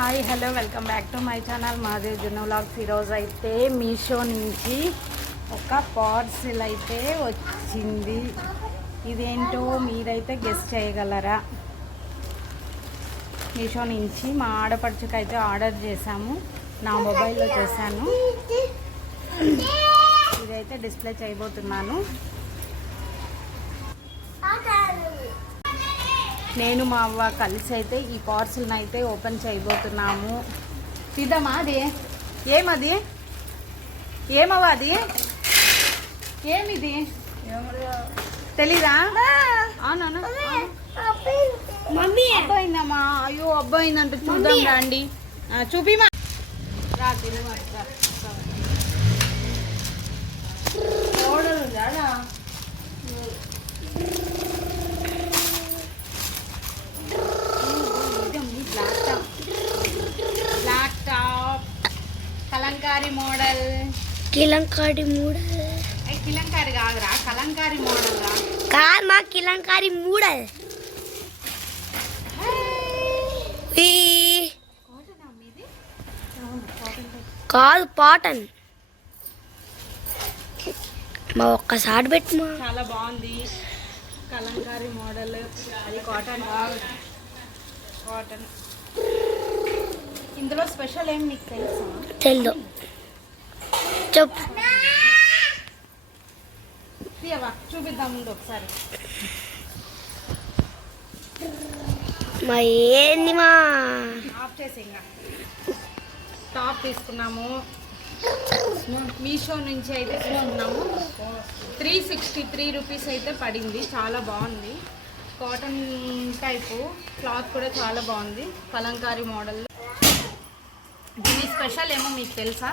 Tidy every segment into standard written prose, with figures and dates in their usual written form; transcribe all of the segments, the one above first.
Hi hello welcome back to my channel మాదే జున్ను vlogs. ఈరోజు అయితే మీషో నుంచి ఒక పార్సిల్ అయితే వచ్చింది. ఇదేంటో మీరైతే గెస్ చేయగలరా? మీషో నుంచి మా ఆడపడుచుకి అయితే ఆర్డర్ చేశాము. నా మొబైల్లో చేశాను. ఇదైతే డిస్ప్లే చేయబోతున్నాను. నేను మా అవ్వ కలిసి అయితే ఈ పార్సిల్ని అయితే ఓపెన్ చేయబోతున్నాము. తీద్దామా? అది ఏమది? ఏమవ్వ అది? ఏమిది తెలీదా? అవునా? అబ్బాయిందమ్మా. అయ్యో అబ్బాయిందంటే చూద్దాం రండి. చూపిమా రా. Black top Kalamkari model. Kilamkari model Kilamkari కాదురా, కలంకారీ మోడల్ రా. కాదు మా కిలంకారీ మోడల్. కాదు పాటన్. మా ఒక్కసారి పెట్టు. చాలా బాగుంది కలంకారీ మోడల్. అది కాటన్. కాటన్. ఇందులో స్పెషల్ ఏం మీకు తెలుసా? తెలు చెప్పు. చూపిద్దాం ముందు ఒకసారి. మా ఏంది మా ఆఫ్ చేసి ఇంకా టాప్ తీసుకున్నాము. మీషో నుంచి అయితే తీసుకున్నాము. 363 రూపీస్ అయితే పడింది. చాలా బాగుంది. కాటన్ టైపు క్లాత్ కూడా చాలా బాగుంది. కలంకారీ మోడల్. దీని స్పెషల్ ఏమో మీకు తెలుసా?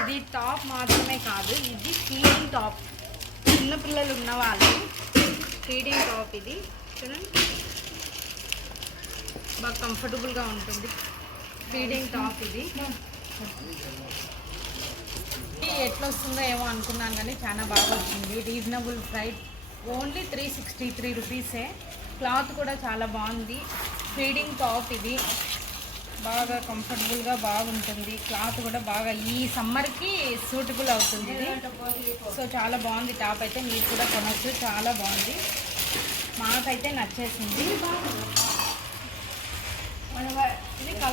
ఇది టాప్ మాత్రమే కాదు, ఇది ఫీడింగ్ టాప్. చిన్నపిల్లలు ఉన్న వాళ్ళు ఫీడింగ్ టాప్. ఇది చూడండి, బాగా కంఫర్టబుల్గా ఉంటుంది. ఫీడింగ్ టాప్ ఇది. ఎట్లా వస్తుందో ఏమో అనుకున్నాను కానీ చాలా బాగా వచ్చింది. రీజనబుల్ ప్రైస్, ఓన్లీ 363 రూపీసే. క్లాత్ కూడా చాలా బాగుంది. ఫీడింగ్ టాప్ ఇది. బాగా కంఫర్టబుల్గా బాగుంటుంది. క్లాత్ కూడా బాగా ఈ సమ్మర్కి సూటబుల్ అవుతుంది ఇది. సో చాలా బాగుంది టాప్ అయితే. మీరు కూడా కొనవచ్చు. చాలా బాగుంది. మాకైతే నచ్చేసింది. ఇది కలర్